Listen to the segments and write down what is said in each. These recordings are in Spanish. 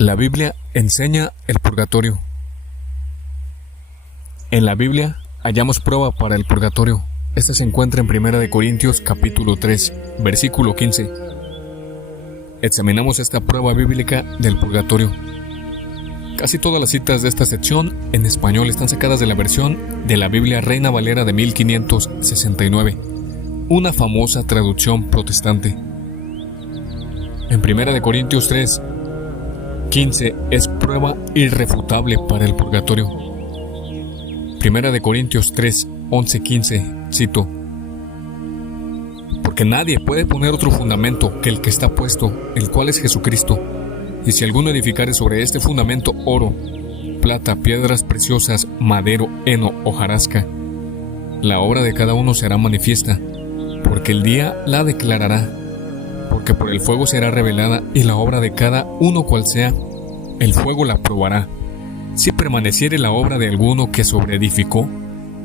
La Biblia enseña el purgatorio. En la Biblia hallamos prueba para el purgatorio. Esta se encuentra en 1 Corintios capítulo 3, versículo 15. Examinamos esta prueba bíblica del purgatorio. Casi todas las citas de esta sección en español están sacadas de la versión de la Biblia Reina Valera de 1569, una famosa traducción protestante. En 1 Corintios 3, 15 es prueba irrefutable para el purgatorio. 1 Corintios 3, 11, 15, cito: porque nadie puede poner otro fundamento que el que está puesto, el cual es Jesucristo. Y si alguno edificare sobre este fundamento oro, plata, piedras preciosas, madero, heno, hojarasca, la obra de cada uno será manifiesta, porque el día la declarará, porque por el fuego será revelada, y la obra de cada uno cual sea, el fuego la probará. Si permaneciere la obra de alguno que sobreedificó,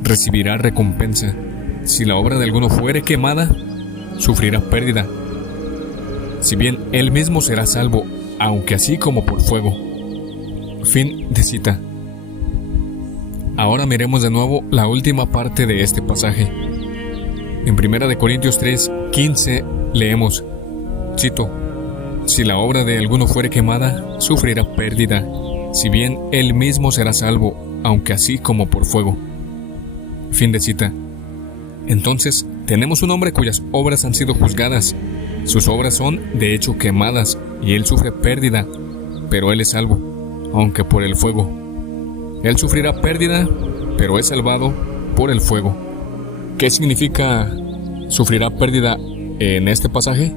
recibirá recompensa. Si la obra de alguno fuere quemada, sufrirá pérdida. Si bien él mismo será salvo, aunque así como por fuego. Fin de cita. Ahora miremos de nuevo la última parte de este pasaje. En 1 Corintios 3, 15 leemos, cito: si la obra de alguno fuere quemada, sufrirá pérdida, si bien él mismo será salvo, aunque así como por fuego. Fin de cita. Entonces, tenemos un hombre cuyas obras han sido juzgadas. Sus obras son, de hecho, quemadas, y él sufre pérdida, pero él es salvo, aunque por el fuego. Él sufrirá pérdida, pero es salvado por el fuego. ¿Qué significa sufrirá pérdida en este pasaje?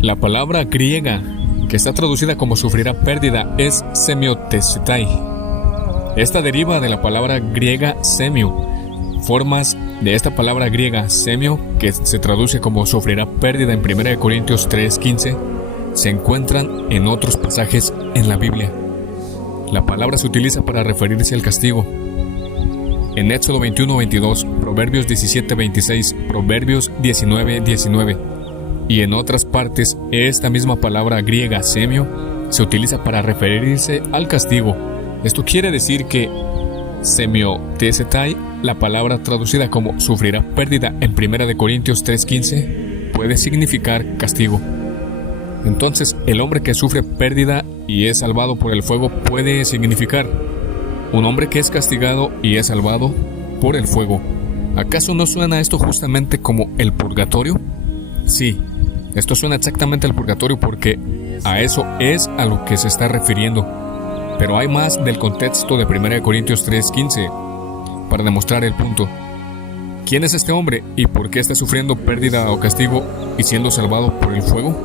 La palabra griega que está traducida como sufrirá pérdida es semiotesetai. Esta deriva de la palabra griega semio. Formas de esta palabra griega semio, que se traduce como sufrirá pérdida en 1 Corintios 3:15, se encuentran en otros pasajes en la Biblia. La palabra se utiliza para referirse al castigo. En Éxodo 21:22, Proverbios 17:26, Proverbios 19:19. Y en otras partes, esta misma palabra griega semio se utiliza para referirse al castigo. Esto quiere decir que semiotesetai, la palabra traducida como sufrirá pérdida en 1 Corintios 3:15, puede significar castigo. Entonces, el hombre que sufre pérdida y es salvado por el fuego puede significar un hombre que es castigado y es salvado por el fuego. ¿Acaso no suena esto justamente como el purgatorio? Sí, esto suena exactamente al purgatorio porque a eso es a lo que se está refiriendo. Pero hay más del contexto de 1 Corintios 3:15 para demostrar el punto. ¿Quién es este hombre y por qué está sufriendo pérdida o castigo y siendo salvado por el fuego?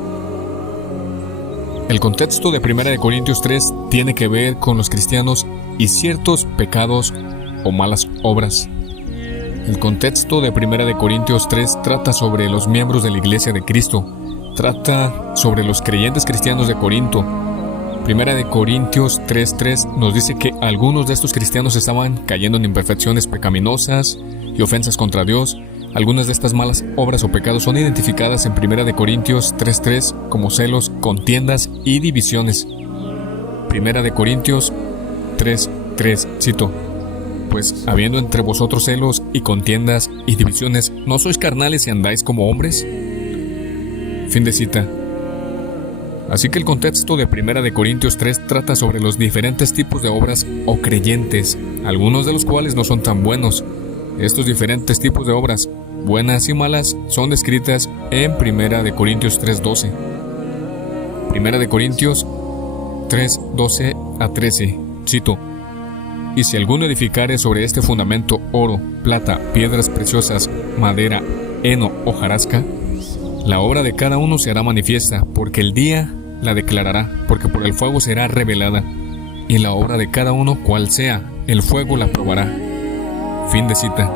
El contexto de 1 Corintios 3 tiene que ver con los cristianos y ciertos pecados o malas obras. El contexto de 1 Corintios 3 trata sobre los miembros de la Iglesia de Cristo, trata sobre los creyentes cristianos de Corinto. 1 Corintios 3:3 nos dice que algunos de estos cristianos estaban cayendo en imperfecciones pecaminosas y ofensas contra Dios. Algunas de estas malas obras o pecados son identificadas en 1 Corintios 3:3 como celos, contiendas y divisiones. 1 Corintios 3:3, cito: pues habiendo entre vosotros celos y contiendas y divisiones, ¿no sois carnales y andáis como hombres? Fin de cita. Así que el contexto de 1 Corintios 3 trata sobre los diferentes tipos de obras o creyentes, algunos de los cuales no son tan buenos. Estos diferentes tipos de obras, buenas y malas, son descritas en 1 Corintios 3:12. 1 Corintios 3:12 a 13, cito: y si alguno edificare sobre este fundamento oro, plata, piedras preciosas, madera, heno, hojarasca, la obra de cada uno será manifiesta, porque el día la declarará, porque por el fuego será revelada, y la obra de cada uno cual sea, el fuego la probará. Fin de cita.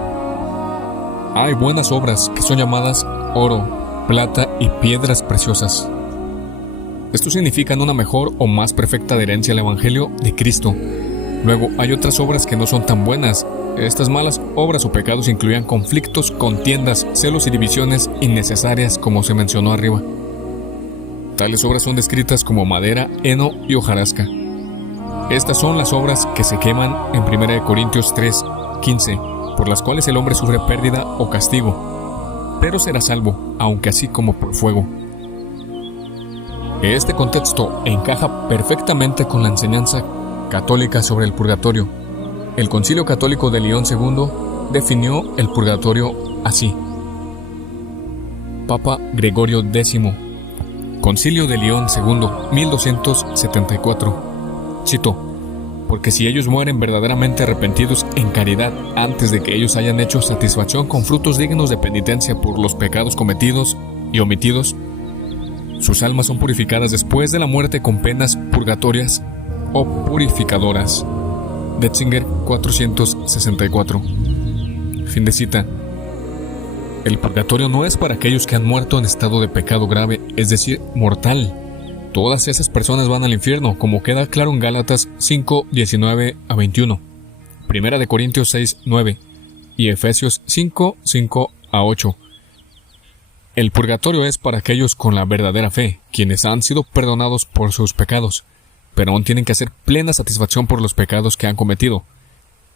Hay buenas obras que son llamadas oro, plata y piedras preciosas. Esto significa una mejor o más perfecta adherencia al Evangelio de Cristo. Luego hay otras obras que no son tan buenas. Estas malas obras o pecados incluían conflictos, contiendas, celos y divisiones innecesarias como se mencionó arriba. Tales obras son descritas como madera, heno y hojarasca. Estas son las obras que se queman en 1 Corintios 3:15, por las cuales el hombre sufre pérdida o castigo, pero será salvo, aunque así como por fuego. Este contexto encaja perfectamente con la enseñanza católica sobre el purgatorio. El Concilio Católico de León II definió el purgatorio así. Papa Gregorio X, Concilio de León II, 1274. Cito: porque si ellos mueren verdaderamente arrepentidos en caridad antes de que ellos hayan hecho satisfacción con frutos dignos de penitencia por los pecados cometidos y omitidos, sus almas son purificadas después de la muerte con penas purgatorias o purificadoras. Detzinger 464. Fin de cita. El purgatorio no es para aquellos que han muerto en estado de pecado grave, es decir, mortal. Todas esas personas van al infierno, como queda claro en Gálatas 5:19-21, 1 Corintios 6:9 y Efesios 5:5-8. El purgatorio es para aquellos con la verdadera fe, quienes han sido perdonados por sus pecados, pero aún tienen que hacer plena satisfacción por los pecados que han cometido.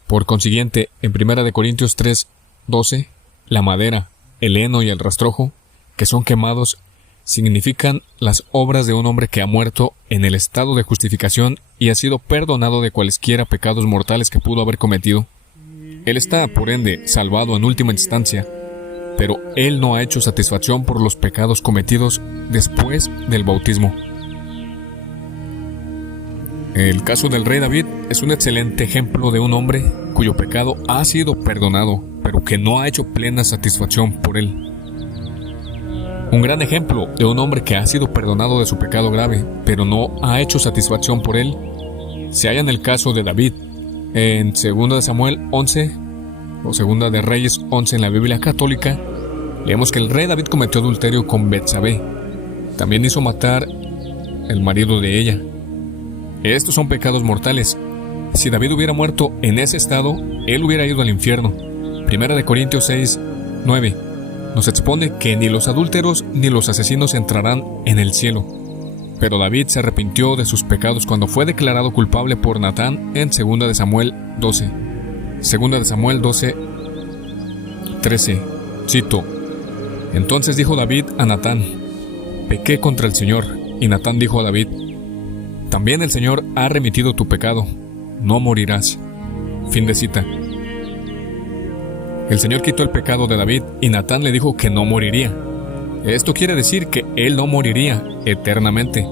Por consiguiente, en 1 Corintios 3:12, la madera, el heno y el rastrojo, que son quemados, significan las obras de un hombre que ha muerto en el estado de justificación y ha sido perdonado de cualesquiera pecados mortales que pudo haber cometido. Él está, por ende, salvado en última instancia, pero él no ha hecho satisfacción por los pecados cometidos después del bautismo. El caso del rey David es un excelente ejemplo de un hombre cuyo pecado ha sido perdonado, pero que no ha hecho plena satisfacción por él. Un gran ejemplo de un hombre que ha sido perdonado de su pecado grave, pero no ha hecho satisfacción por él, se halla en el caso de David. En 2 de Samuel 11, o 2 de Reyes 11 en la Biblia católica, leemos que el rey David cometió adulterio con Betsabé. También hizo matar el marido de ella. Estos son pecados mortales. Si David hubiera muerto en ese estado, él hubiera ido al infierno. 1 Corintios 6:9 nos expone que ni los adúlteros ni los asesinos entrarán en el cielo. Pero David se arrepintió de sus pecados cuando fue declarado culpable por Natán en 2 de Samuel 12. 2 de Samuel 12:13. Cito: entonces dijo David a Natán: pequé contra el Señor. Y Natán dijo a David: también el Señor ha remitido tu pecado, no morirás. Fin de cita. El Señor quitó el pecado de David y Natán le dijo que no moriría. Esto quiere decir que él no moriría eternamente.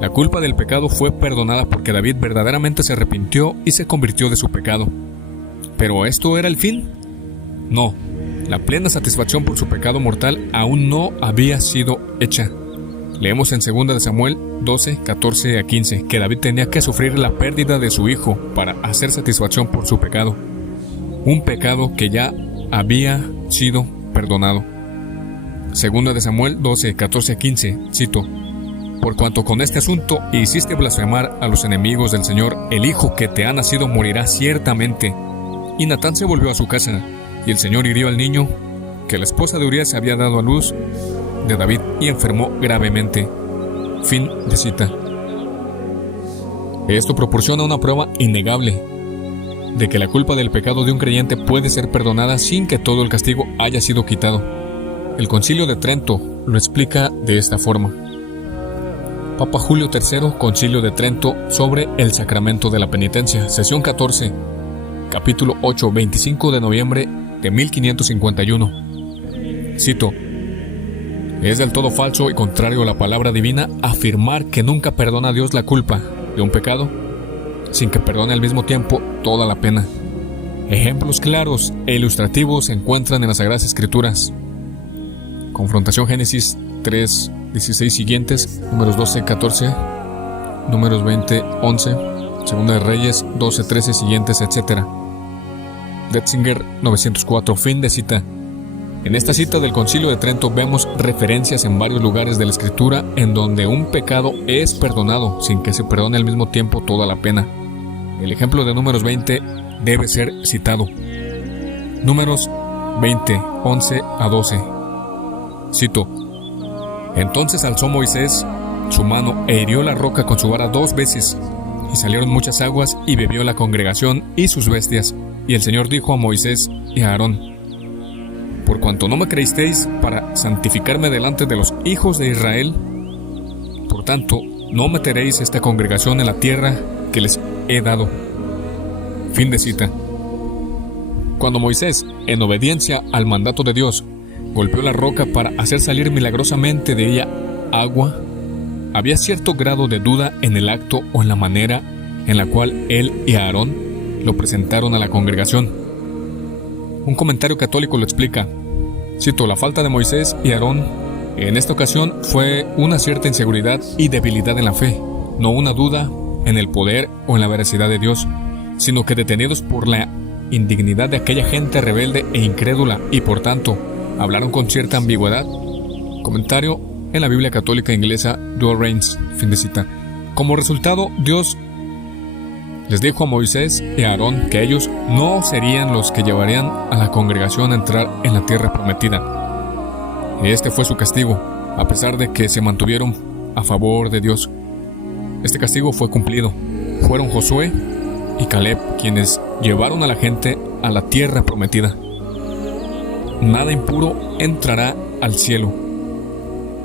La culpa del pecado fue perdonada porque David verdaderamente se arrepintió y se convirtió de su pecado. ¿Pero esto era el fin? No, la plena satisfacción por su pecado mortal aún no había sido hecha. Leemos en 2 de Samuel 12:14-15 que David tenía que sufrir la pérdida de su hijo para hacer satisfacción por su pecado. Un pecado que ya había sido perdonado. 2 de Samuel 12:14-15, cito: por cuanto con este asunto hiciste blasfemar a los enemigos del Señor, el hijo que te ha nacido morirá ciertamente. Y Natán se volvió a su casa, y el Señor hirió al niño que la esposa de Urías había dado a luz de David y enfermó gravemente. Fin de cita. Esto proporciona una prueba innegable de que la culpa del pecado de un creyente puede ser perdonada sin que todo el castigo haya sido quitado. El Concilio de Trento lo explica de esta forma. Papa Julio III, Concilio de Trento sobre el sacramento de la penitencia, sesión 14, capítulo 8, 25 de noviembre de 1551. Cito: es del todo falso y contrario a la palabra divina afirmar que nunca perdona a Dios la culpa de un pecado sin que perdone al mismo tiempo toda la pena. Ejemplos claros e ilustrativos se encuentran en las Sagradas Escrituras. Confrontación Génesis 3:16 siguientes, números 12:14, números 20:11, Segunda de Reyes 12:13 siguientes, etc. Detzinger 904. Fin de cita. En esta cita del Concilio de Trento vemos referencias en varios lugares de la Escritura en donde un pecado es perdonado sin que se perdone al mismo tiempo toda la pena. El ejemplo de Números 20 debe ser citado. Números 20:11-12. Cito: entonces alzó Moisés su mano e hirió la roca con su vara 2 veces. Y salieron muchas aguas y bebió la congregación y sus bestias. Y el Señor dijo a Moisés y a Aarón: por cuanto no me creísteis para santificarme delante de los hijos de Israel, por tanto, no meteréis esta congregación en la tierra que les he dado. Fin de cita. Cuando Moisés, en obediencia al mandato de Dios, golpeó la roca para hacer salir milagrosamente de ella agua, había cierto grado de duda en el acto o en la manera en la cual él y Aarón lo presentaron a la congregación. Un comentario católico lo explica. Cito: la falta de Moisés y Aarón en esta ocasión fue una cierta inseguridad y debilidad en la fe, no una duda en el poder o en la veracidad de Dios, sino que detenidos por la indignidad de aquella gente rebelde e incrédula y por tanto hablaron con cierta ambigüedad. Comentario en la Biblia Católica Inglesa, Dual Reigns. Fin de cita. Como resultado, Dios les dijo a Moisés y a Aarón que ellos no serían los que llevarían a la congregación a entrar en la tierra prometida. Este fue su castigo, a pesar de que se mantuvieron a favor de Dios. Este castigo fue cumplido. Fueron Josué y Caleb quienes llevaron a la gente a la tierra prometida. Nada impuro entrará al cielo.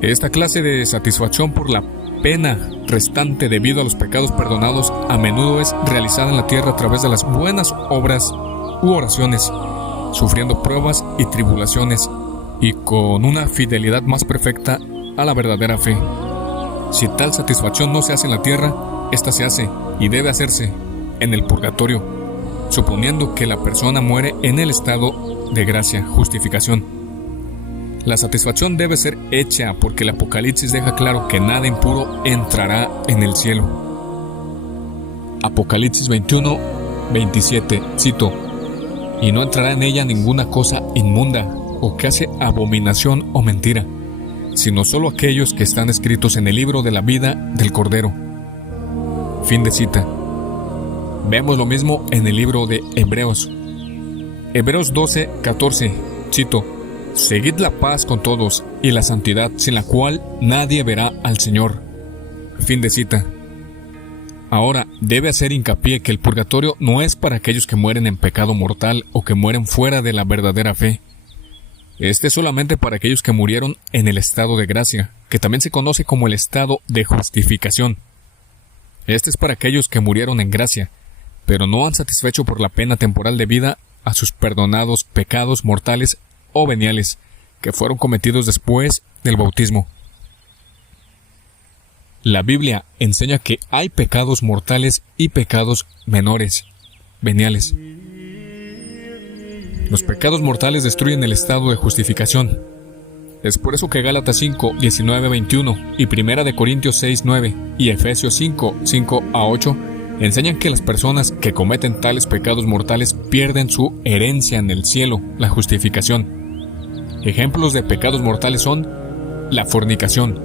Esta clase de satisfacción por la pena restante debido a los pecados perdonados a menudo es realizada en la tierra a través de las buenas obras u oraciones, sufriendo pruebas y tribulaciones y con una fidelidad más perfecta a la verdadera fe. Si tal satisfacción no se hace en la tierra, esta se hace y debe hacerse en el purgatorio, suponiendo que la persona muere en el estado de gracia, justificación. La satisfacción debe ser hecha porque el Apocalipsis deja claro que nada impuro entrará en el cielo. Apocalipsis 21, 27, cito: y no entrará en ella ninguna cosa inmunda o que hace abominación o mentira, sino solo aquellos que están escritos en el libro de la vida del Cordero. Fin de cita. Vemos lo mismo en el libro de Hebreos. Hebreos 12, 14, cito: seguid la paz con todos y la santidad, sin la cual nadie verá al Señor. Fin de cita. Ahora, debe hacer hincapié que el purgatorio no es para aquellos que mueren en pecado mortal o que mueren fuera de la verdadera fe. Este es solamente para aquellos que murieron en el estado de gracia, que también se conoce como el estado de justificación. Este es para aquellos que murieron en gracia, pero no han satisfecho por la pena temporal de vida a sus perdonados pecados mortales o veniales que fueron cometidos después del bautismo. La Biblia enseña que hay pecados mortales y pecados menores, veniales. Los pecados mortales destruyen el estado de justificación. Es por eso que Gálatas 5, 19, 21 y 1 Corintios 6, 9 y Efesios 5, 5 a 8 enseñan que las personas que cometen tales pecados mortales pierden su herencia en el cielo, la justificación. Ejemplos de pecados mortales son la fornicación,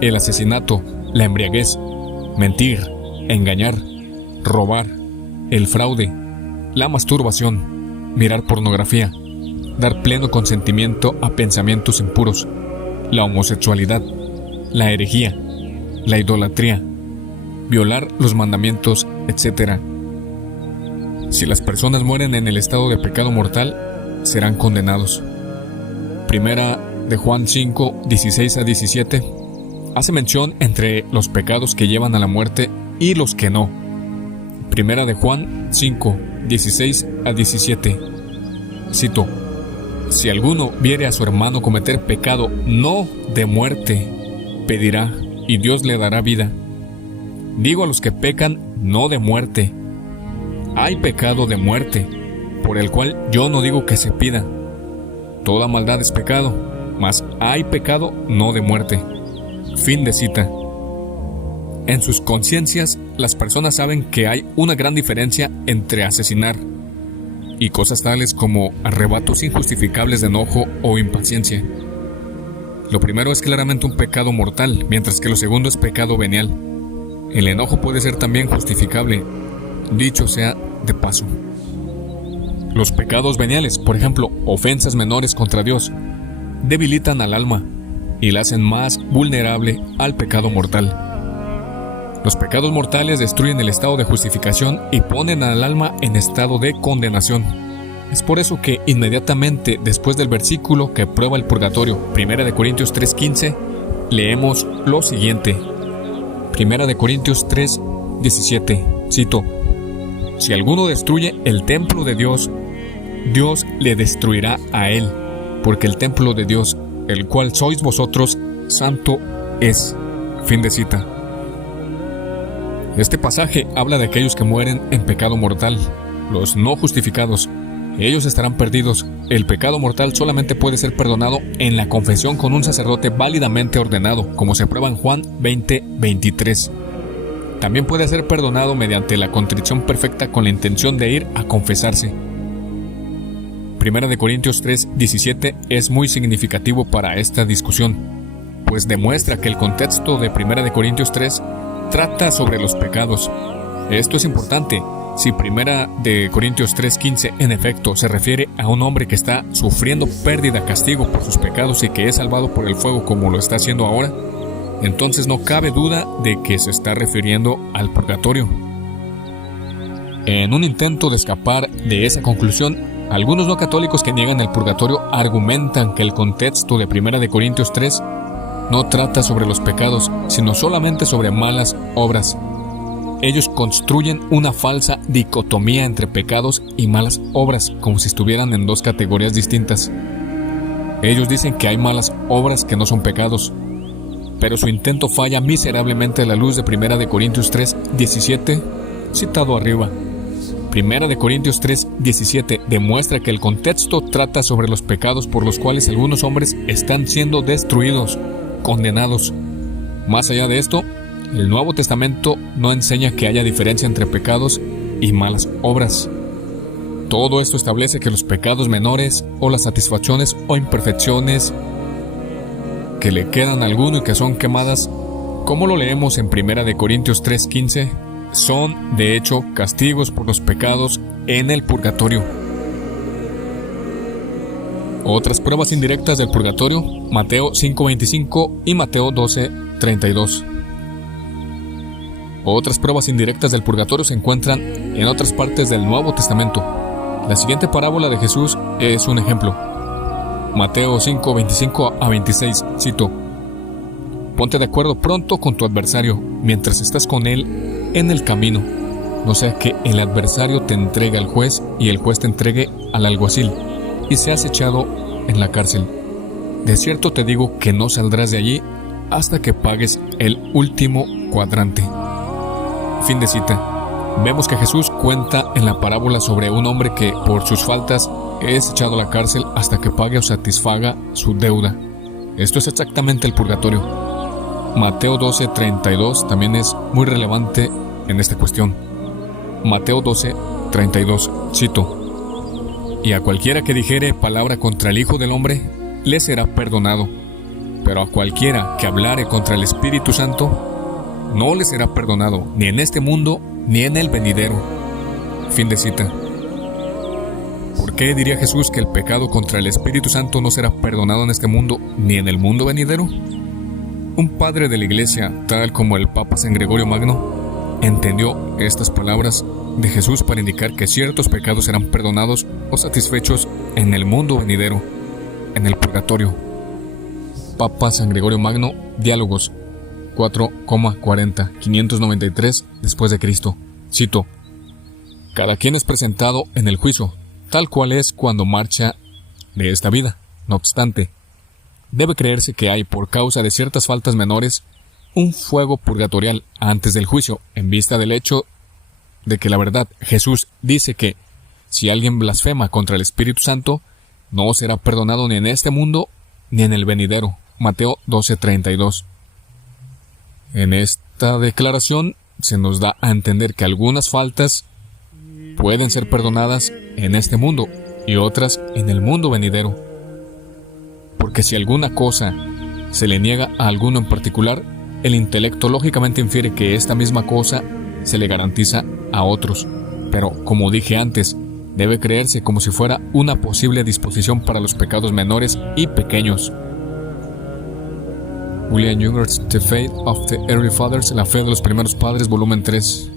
el asesinato, la embriaguez, mentir, engañar, robar, el fraude, la masturbación, mirar pornografía, dar pleno consentimiento a pensamientos impuros, la homosexualidad, la herejía, la idolatría, violar los mandamientos, etc. Si las personas mueren en el estado de pecado mortal, serán condenados. Primera de Juan 5, 16 a 17 hace mención entre los pecados que llevan a la muerte y los que no. Primera de Juan 5, 16 a 17. Cito: si alguno viere a su hermano cometer pecado no de muerte, pedirá y Dios le dará vida. Digo a los que pecan no de muerte. Hay pecado de muerte, por el cual yo no digo que se pida. Toda maldad es pecado, mas hay pecado no de muerte. Fin de cita. En sus conciencias, las personas saben que hay una gran diferencia entre asesinar y cosas tales como arrebatos injustificables de enojo o impaciencia. Lo primero es claramente un pecado mortal, mientras que lo segundo es pecado venial. El enojo puede ser también justificable, dicho sea de paso. Los pecados veniales, por ejemplo, ofensas menores contra Dios, debilitan al alma y la hacen más vulnerable al pecado mortal. Los pecados mortales destruyen el estado de justificación y ponen al alma en estado de condenación. Es por eso que inmediatamente después del versículo que prueba el purgatorio, 1 Corintios 3:15, leemos lo siguiente. 1 Corintios 3:17, cito: Si alguno destruye el templo de Dios, Dios le destruirá a él, porque el templo de Dios, el cual sois vosotros, santo es. Fin de cita. Este pasaje habla de aquellos que mueren en pecado mortal, los no justificados. Ellos estarán perdidos. El pecado mortal solamente puede ser perdonado en la confesión con un sacerdote válidamente ordenado, como se prueba en Juan 20:23. También puede ser perdonado mediante la contrición perfecta con la intención de ir a confesarse. 1 Corintios 3:17 es muy significativo para esta discusión, pues demuestra que el contexto de 1 Corintios 3 trata sobre los pecados. Esto es importante. Si 1 Corintios 3:15 en efecto se refiere a un hombre que está sufriendo pérdida, castigo por sus pecados y que es salvado por el fuego como lo está haciendo ahora, entonces no cabe duda de que se está refiriendo al purgatorio. En un intento de escapar de esa conclusión, algunos no católicos que niegan el purgatorio argumentan que el contexto de 1 Corintios 3 no trata sobre los pecados, sino solamente sobre malas obras. Ellos construyen una falsa dicotomía entre pecados y malas obras, como si estuvieran en dos categorías distintas. Ellos dicen que hay malas obras que no son pecados, pero su intento falla miserablemente a la luz de 1 Corintios 3:17, citado arriba. 1 Corintios 3:17 demuestra que el contexto trata sobre los pecados por los cuales algunos hombres están siendo destruidos, condenados. Más allá de esto, el Nuevo Testamento no enseña que haya diferencia entre pecados y malas obras. Todo esto establece que los pecados menores o las satisfacciones o imperfecciones que le quedan a alguno y que son quemadas, como lo leemos en 1 Corintios 3:15, son de hecho castigos por los pecados en el purgatorio. Otras pruebas indirectas del purgatorio, Mateo 5:25 y Mateo 12:32. Otras pruebas indirectas del purgatorio se encuentran en otras partes del Nuevo Testamento. La siguiente parábola de Jesús es un ejemplo. Mateo 5:25-26, cito: Ponte de acuerdo pronto con tu adversario, mientras estás con él en el camino, no sea que el adversario te entregue al juez y el juez te entregue al alguacil, y seas echado en la cárcel. De cierto te digo que no saldrás de allí hasta que pagues el último cuadrante. Fin de cita. Vemos que Jesús cuenta en la parábola sobre un hombre que por sus faltas es echado a la cárcel hasta que pague o satisfaga su deuda. Esto es exactamente el purgatorio. Mateo 12:32 también es muy relevante en esta cuestión. Mateo 12:32, cito: Y a cualquiera que dijere palabra contra el Hijo del Hombre, le será perdonado. Pero a cualquiera que hablare contra el Espíritu Santo, no le será perdonado, ni en este mundo, ni en el venidero. Fin de cita. ¿Por qué diría Jesús que el pecado contra el Espíritu Santo no será perdonado en este mundo, ni en el mundo venidero? Un padre de la Iglesia, tal como el Papa San Gregorio Magno, entendió estas palabras de Jesús para indicar que ciertos pecados serán perdonados o satisfechos en el mundo venidero, en el purgatorio. Papa San Gregorio Magno, Diálogos 4,40, 593 después de Cristo. Cito: Cada quien es presentado en el juicio, tal cual es cuando marcha de esta vida. No obstante, debe creerse que hay, por causa de ciertas faltas menores, un fuego purgatorial antes del juicio, en vista del hecho de que la verdad, Jesús dice que si alguien blasfema contra el Espíritu Santo, no será perdonado ni en este mundo ni en el venidero. Mateo 12:32. En esta declaración se nos da a entender que algunas faltas pueden ser perdonadas en este mundo y otras en el mundo venidero. Porque si alguna cosa se le niega a alguno en particular, el intelecto lógicamente infiere que esta misma cosa se le garantiza a otros. Pero, como dije antes, debe creerse como si fuera una posible disposición para los pecados menores y pequeños. William Youngers, The Faith of the Early Fathers, La Fe de los Primeros Padres, volumen 3,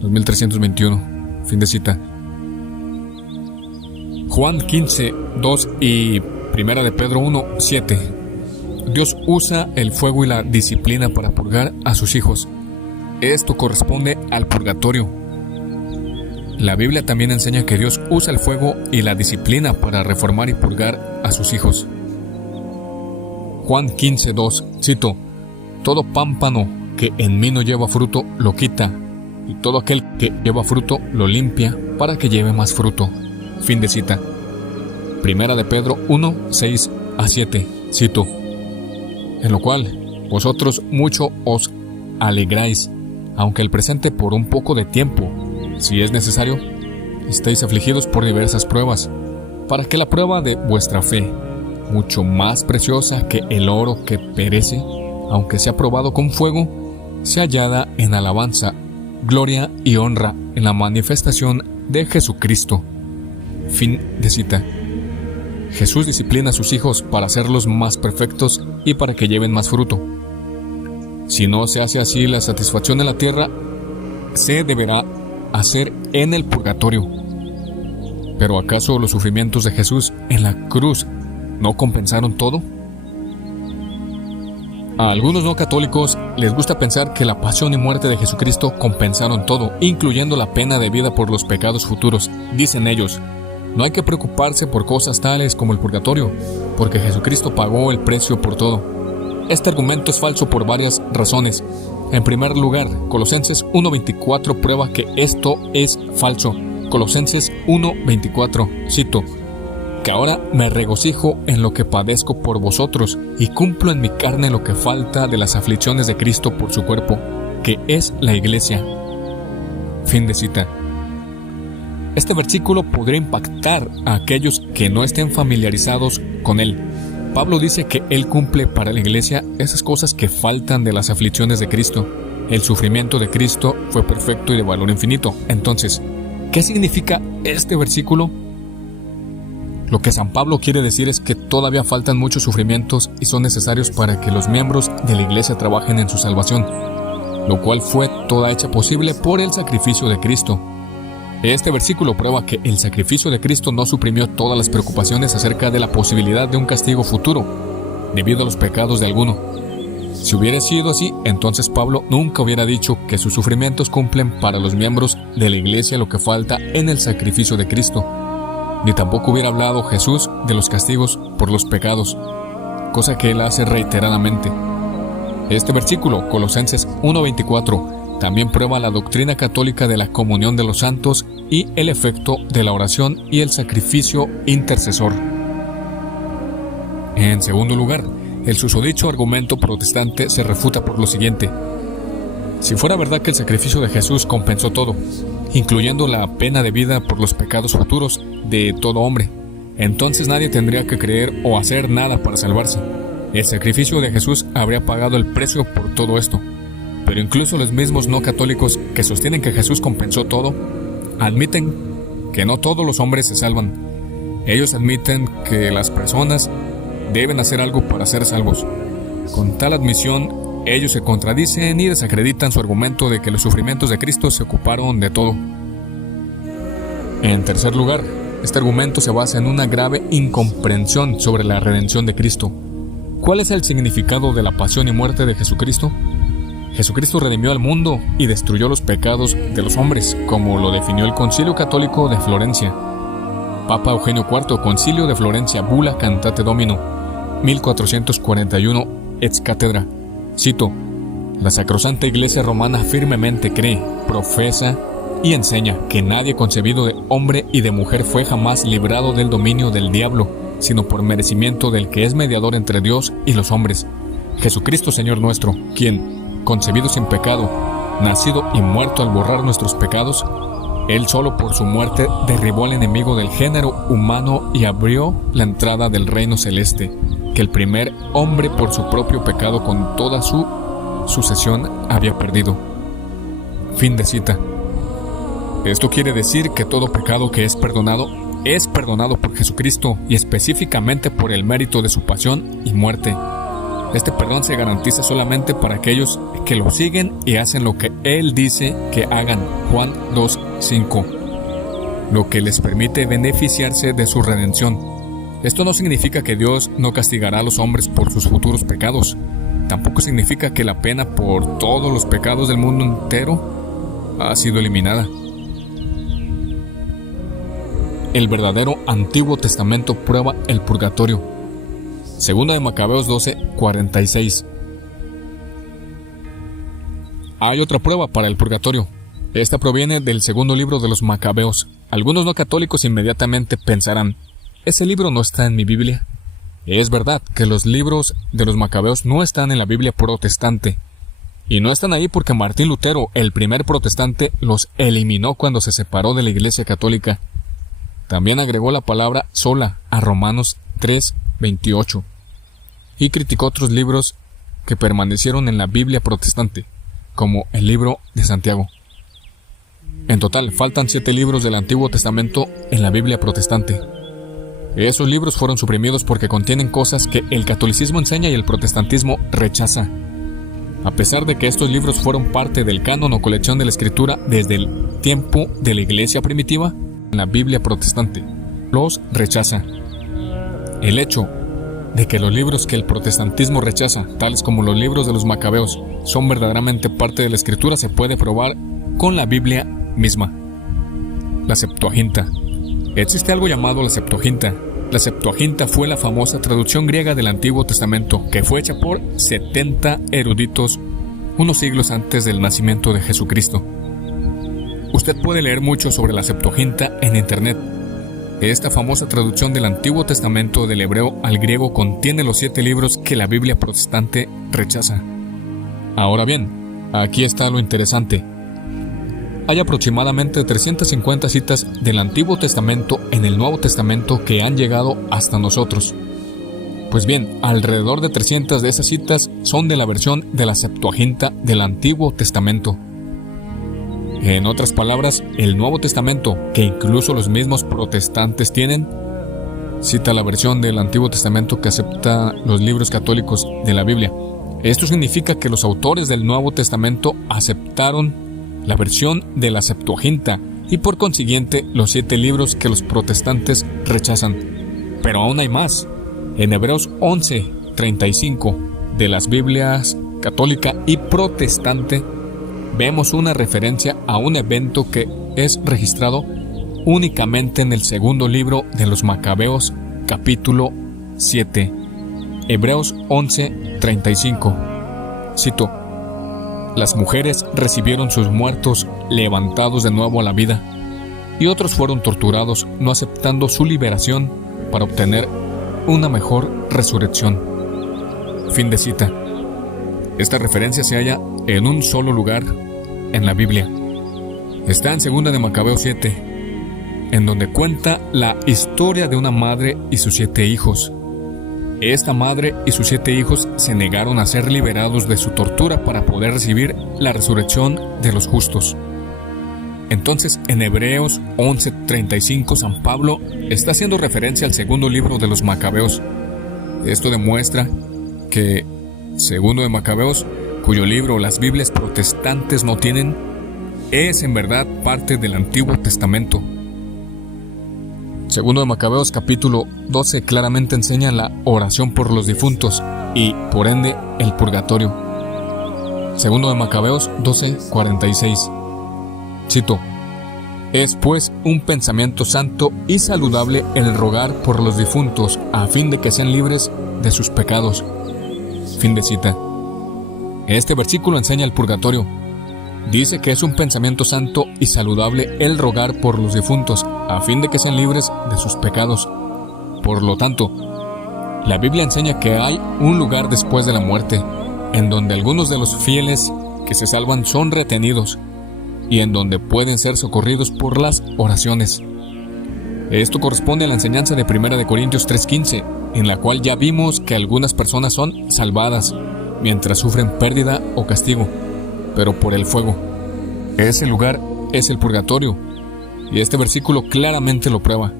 2321. Fin de cita. Juan 15, 2 y 1 de Pedro 1, 7. Dios usa el fuego y la disciplina para purgar a sus hijos. Esto corresponde al purgatorio. La Biblia también enseña que Dios usa el fuego y la disciplina para reformar y purgar a sus hijos. Juan 15, 2. Cito: todo pámpano que en mí no lleva fruto lo quita, y todo aquel que lleva fruto lo limpia para que lleve más fruto. Fin de cita. Primera de Pedro 1, 6 a 7. Cito: en lo cual vosotros mucho os alegráis, aunque el presente por un poco de tiempo, si es necesario, estéis afligidos por diversas pruebas, para que la prueba de vuestra fe, mucho más preciosa que el oro que perece, aunque sea probado con fuego, sea hallada en alabanza, gloria y honra en la manifestación de Jesucristo. Fin de cita. Jesús disciplina a sus hijos para hacerlos más perfectos y para que lleven más fruto. Si no se hace así, la satisfacción en la tierra se deberá hacer en el purgatorio. ¿Pero acaso los sufrimientos de Jesús en la cruz no compensaron todo? A algunos no católicos les gusta pensar que la pasión y muerte de Jesucristo compensaron todo, incluyendo la pena debida por los pecados futuros. Dicen ellos: no hay que preocuparse por cosas tales como el purgatorio, porque Jesucristo pagó el precio por todo. Este argumento es falso por varias razones. En primer lugar, Colosenses 1:24 prueba que esto es falso. Colosenses 1:24, cito: que ahora me regocijo en lo que padezco por vosotros y cumplo en mi carne lo que falta de las aflicciones de Cristo por su cuerpo, que es la iglesia. Fin de cita. Este versículo podría impactar a aquellos que no estén familiarizados con él. Pablo dice que él cumple para la iglesia esas cosas que faltan de las aflicciones de Cristo. El sufrimiento de Cristo fue perfecto y de valor infinito. Entonces, ¿qué significa este versículo? Lo que San Pablo quiere decir es que todavía faltan muchos sufrimientos y son necesarios para que los miembros de la iglesia trabajen en su salvación, lo cual fue toda hecha posible por el sacrificio de Cristo. Este versículo prueba que el sacrificio de Cristo no suprimió todas las preocupaciones acerca de la posibilidad de un castigo futuro, debido a los pecados de alguno. Si hubiera sido así, entonces Pablo nunca hubiera dicho que sus sufrimientos cumplen para los miembros de la iglesia lo que falta en el sacrificio de Cristo. Ni tampoco hubiera hablado Jesús de los castigos por los pecados, cosa que él hace reiteradamente. Este versículo, Colosenses 1:24, también prueba la doctrina católica de la comunión de los santos y el efecto de la oración y el sacrificio intercesor. En segundo lugar, el susodicho argumento protestante se refuta por lo siguiente: si fuera verdad que el sacrificio de Jesús compensó todo, incluyendo la pena debida por los pecados futuros de todo hombre, entonces nadie tendría que creer o hacer nada para salvarse. El sacrificio de Jesús habría pagado el precio por todo esto. Pero incluso los mismos no católicos que sostienen que Jesús compensó todo, admiten que no todos los hombres se salvan. Ellos admiten que las personas deben hacer algo para ser salvos. Con tal admisión, ellos se contradicen y desacreditan su argumento de que los sufrimientos de Cristo se ocuparon de todo. En tercer lugar, este argumento se basa en una grave incomprensión sobre la redención de Cristo. ¿Cuál es el significado de la pasión y muerte de Jesucristo? Jesucristo redimió al mundo y destruyó los pecados de los hombres, como lo definió el Concilio Católico de Florencia. Papa Eugenio IV, Concilio de Florencia, Bula Cantate Domino, 1441, ex cátedra. Cito: la Sacrosanta Iglesia Romana firmemente cree, profesa y enseña que nadie concebido de hombre y de mujer fue jamás librado del dominio del diablo, sino por merecimiento del que es mediador entre Dios y los hombres, Jesucristo Señor nuestro, quien, concebido sin pecado, nacido y muerto al borrar nuestros pecados, él solo por su muerte derribó al enemigo del género humano y abrió la entrada del reino celeste, que el primer hombre por su propio pecado con toda su sucesión había perdido. Fin de cita. Esto quiere decir que todo pecado que es perdonado por Jesucristo y específicamente por el mérito de su pasión y muerte. Este perdón se garantiza solamente para aquellos que lo siguen y hacen lo que Él dice que hagan. Juan 2:5. Lo que les permite beneficiarse de su redención. Esto no significa que Dios no castigará a los hombres por sus futuros pecados. Tampoco significa que la pena por todos los pecados del mundo entero ha sido eliminada. El verdadero Antiguo Testamento prueba el purgatorio. Segunda de Macabeos 12:46. Hay otra prueba para el purgatorio. Esta proviene del segundo libro de los Macabeos. Algunos no católicos inmediatamente pensarán: ¿ese libro no está en mi Biblia? Es verdad que los libros de los Macabeos no están en la Biblia protestante. Y no están ahí porque Martín Lutero, el primer protestante, los eliminó cuando se separó de la Iglesia Católica. También agregó la palabra sola a Romanos 3:28 y criticó otros libros que permanecieron en la Biblia protestante, como el libro de Santiago. En total, faltan 7 libros del Antiguo Testamento en la Biblia protestante. Esos libros fueron suprimidos porque contienen cosas que el catolicismo enseña y el protestantismo rechaza. A pesar de que estos libros fueron parte del canon o colección de la Escritura desde el tiempo de la Iglesia primitiva, la Biblia protestante los rechaza. El hecho de que los libros que el protestantismo rechaza, tales como los libros de los Macabeos, son verdaderamente parte de la Escritura se puede probar con la Biblia misma. La Septuaginta. Existe algo llamado la Septuaginta. La Septuaginta fue la famosa traducción griega del Antiguo Testamento, que fue hecha por 70 eruditos unos siglos antes del nacimiento de Jesucristo. Usted puede leer mucho sobre la Septuaginta en Internet. Esta famosa traducción del Antiguo Testamento del hebreo al griego contiene los 7 libros que la Biblia protestante rechaza. Ahora bien, aquí está lo interesante. Hay aproximadamente 350 citas del Antiguo Testamento en el Nuevo Testamento que han llegado hasta nosotros. Pues bien, alrededor de 300 de esas citas son de la versión de la Septuaginta del Antiguo Testamento. En otras palabras, el Nuevo Testamento, que incluso los mismos protestantes tienen, cita la versión del Antiguo Testamento que acepta los libros católicos de la Biblia. Esto significa que los autores del Nuevo Testamento aceptaron la versión de la Septuaginta y por consiguiente los 7 libros que los protestantes rechazan. Pero aún hay más. En Hebreos 11:35 de las Biblias católica y protestante vemos una referencia a un evento que es registrado únicamente en el segundo libro de los Macabeos, capítulo 7. Hebreos 11:35. Cito: las mujeres recibieron sus muertos levantados de nuevo a la vida, y otros fueron torturados, no aceptando su liberación para obtener una mejor resurrección. Fin de cita. Esta referencia se halla en un solo lugar en la Biblia. Está en 2 de Macabeos 7, en donde cuenta la historia de una madre y sus 7 hijos. Esta madre y sus 7 hijos se negaron a ser liberados de su tortura para poder recibir la resurrección de los justos. Entonces, en Hebreos 11:35, San Pablo está haciendo referencia al segundo libro de los Macabeos. Esto demuestra que 2 de Macabeos, cuyo libro las Biblias protestantes no tienen, es en verdad parte del Antiguo Testamento. 2 de Macabeos capítulo 12 claramente enseña la oración por los difuntos y, por ende, el purgatorio. 2 de Macabeos 12:46. Cito: es pues un pensamiento santo y saludable el rogar por los difuntos a fin de que sean libres de sus pecados. Fin de cita. Este versículo enseña el purgatorio. Dice que es un pensamiento santo y saludable el rogar por los difuntos a fin de que sean libres de sus pecados. Por lo tanto, la Biblia enseña que hay un lugar después de la muerte, en donde algunos de los fieles que se salvan son retenidos y en donde pueden ser socorridos por las oraciones. Esto corresponde a la enseñanza de 1 de Corintios 3:15, en la cual ya vimos que algunas personas son salvadas mientras sufren pérdida o castigo, pero por el fuego. Ese lugar es el purgatorio, y este versículo claramente lo prueba.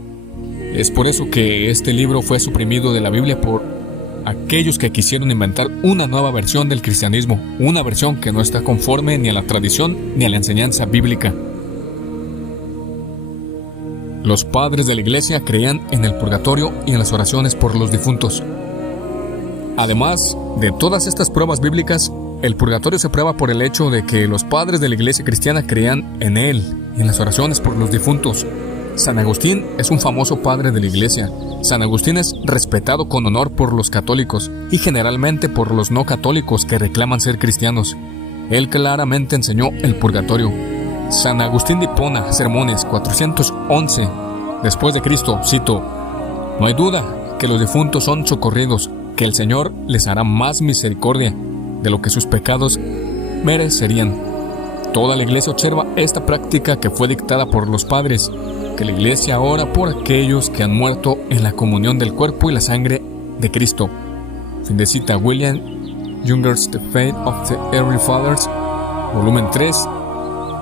Es por eso que este libro fue suprimido de la Biblia por aquellos que quisieron inventar una nueva versión del cristianismo, una versión que no está conforme ni a la tradición ni a la enseñanza bíblica. Los padres de la iglesia creían en el purgatorio y en las oraciones por los difuntos. Además de todas estas pruebas bíblicas, el purgatorio se prueba por el hecho de que los padres de la iglesia cristiana creían en él y en las oraciones por los difuntos. San Agustín es un famoso padre de la iglesia. San Agustín es respetado con honor por los católicos y generalmente por los no católicos que reclaman ser cristianos. Él claramente enseñó el purgatorio. San Agustín de Hipona, Sermones 411 después de Cristo, cito: "No hay duda que los difuntos son socorridos, que el Señor les hará más misericordia de lo que sus pecados merecerían". Toda la iglesia observa esta práctica que fue dictada por los padres, que la iglesia ora por aquellos que han muerto en la comunión del cuerpo y la sangre de Cristo. Fin de cita. William Younger's The Faith of the Early Fathers, volumen 3,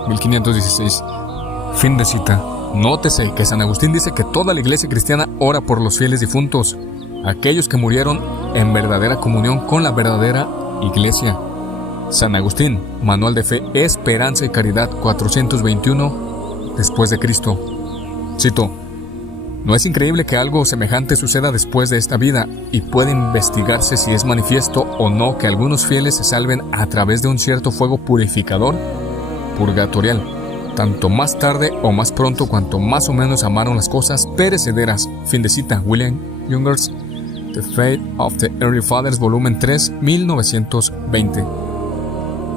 1516. Fin de cita. Nótese que San Agustín dice que toda la iglesia cristiana ora por los fieles difuntos, aquellos que murieron en verdadera comunión con la verdadera iglesia. San Agustín, Manual de Fe, Esperanza y Caridad, 421 después de Cristo. Cito: "No es increíble que algo semejante suceda después de esta vida, y puede investigarse si es manifiesto o no que algunos fieles se salven a través de un cierto fuego purificador purgatorial, tanto más tarde o más pronto cuanto más o menos amaron las cosas perecederas". Fin de cita. William Younger's The Faith of the Early Fathers, volumen 3, 1920.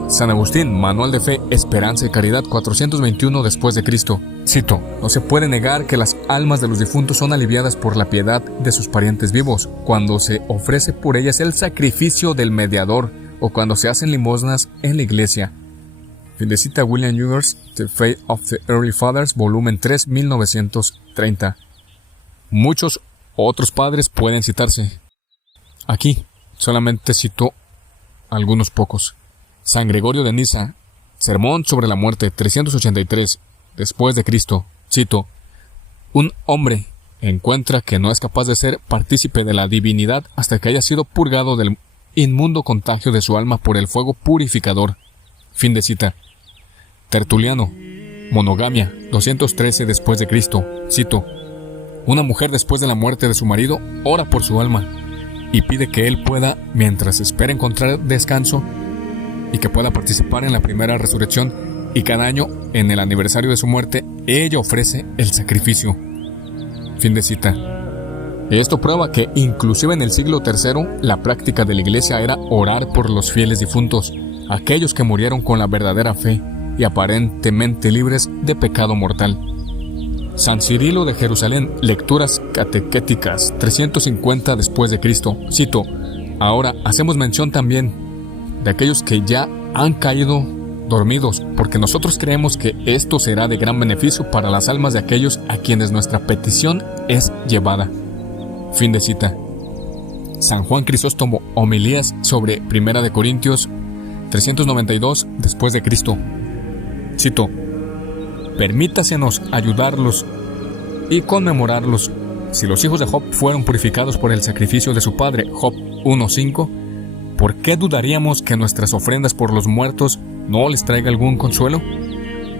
San Agustín, Manual de Fe, Esperanza y Caridad, 421 después de Cristo. Cito: "No se puede negar que las almas de los difuntos son aliviadas por la piedad de sus parientes vivos, cuando se ofrece por ellas el sacrificio del mediador o cuando se hacen limosnas en la iglesia". Fin de cita. William Younger's The Faith of the Early Fathers, volumen 3, 1930. Muchos otros padres pueden citarse. Aquí solamente cito algunos pocos. San Gregorio de Niza, Sermón sobre la muerte, 383 después de Cristo. Cito: "Un hombre encuentra que no es capaz de ser partícipe de la divinidad hasta que haya sido purgado del inmundo contagio de su alma por el fuego purificador". Fin de cita. Tertuliano, Monogamia, 213 después de Cristo. Cito: "Una mujer después de la muerte de su marido ora por su alma y pide que él pueda, mientras espera encontrar descanso, y que pueda participar en la primera resurrección, y cada año, en el aniversario de su muerte, ella ofrece el sacrificio". Fin de cita. Esto prueba que, inclusive en el siglo III, la práctica de la iglesia era orar por los fieles difuntos, aquellos que murieron con la verdadera fe y aparentemente libres de pecado mortal. San Cirilo de Jerusalén, Lecturas Catequéticas, 350 después de Cristo. Cito: "Ahora hacemos mención también de aquellos que ya han caído dormidos, porque nosotros creemos que esto será de gran beneficio para las almas de aquellos a quienes nuestra petición es llevada". Fin de cita. San Juan Crisóstomo, Homilías sobre 1 de Corintios, 392 después de Cristo. Cito: "Permítasenos ayudarlos y conmemorarlos. Si los hijos de Job fueron purificados por el sacrificio de su padre", Job 1:5, ¿por qué dudaríamos que nuestras ofrendas por los muertos no les traiga algún consuelo?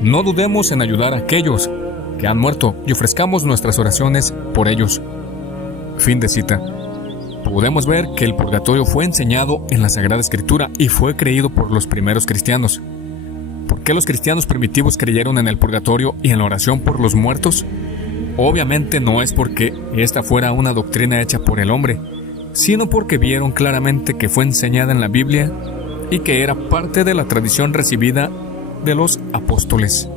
No dudemos en ayudar a aquellos que han muerto y ofrezcamos nuestras oraciones por ellos. Fin de cita. Podemos ver que el purgatorio fue enseñado en la Sagrada Escritura y fue creído por los primeros cristianos. ¿Por qué los cristianos primitivos creyeron en el purgatorio y en la oración por los muertos? Obviamente no es porque esta fuera una doctrina hecha por el hombre, sino porque vieron claramente que fue enseñada en la Biblia y que era parte de la tradición recibida de los apóstoles.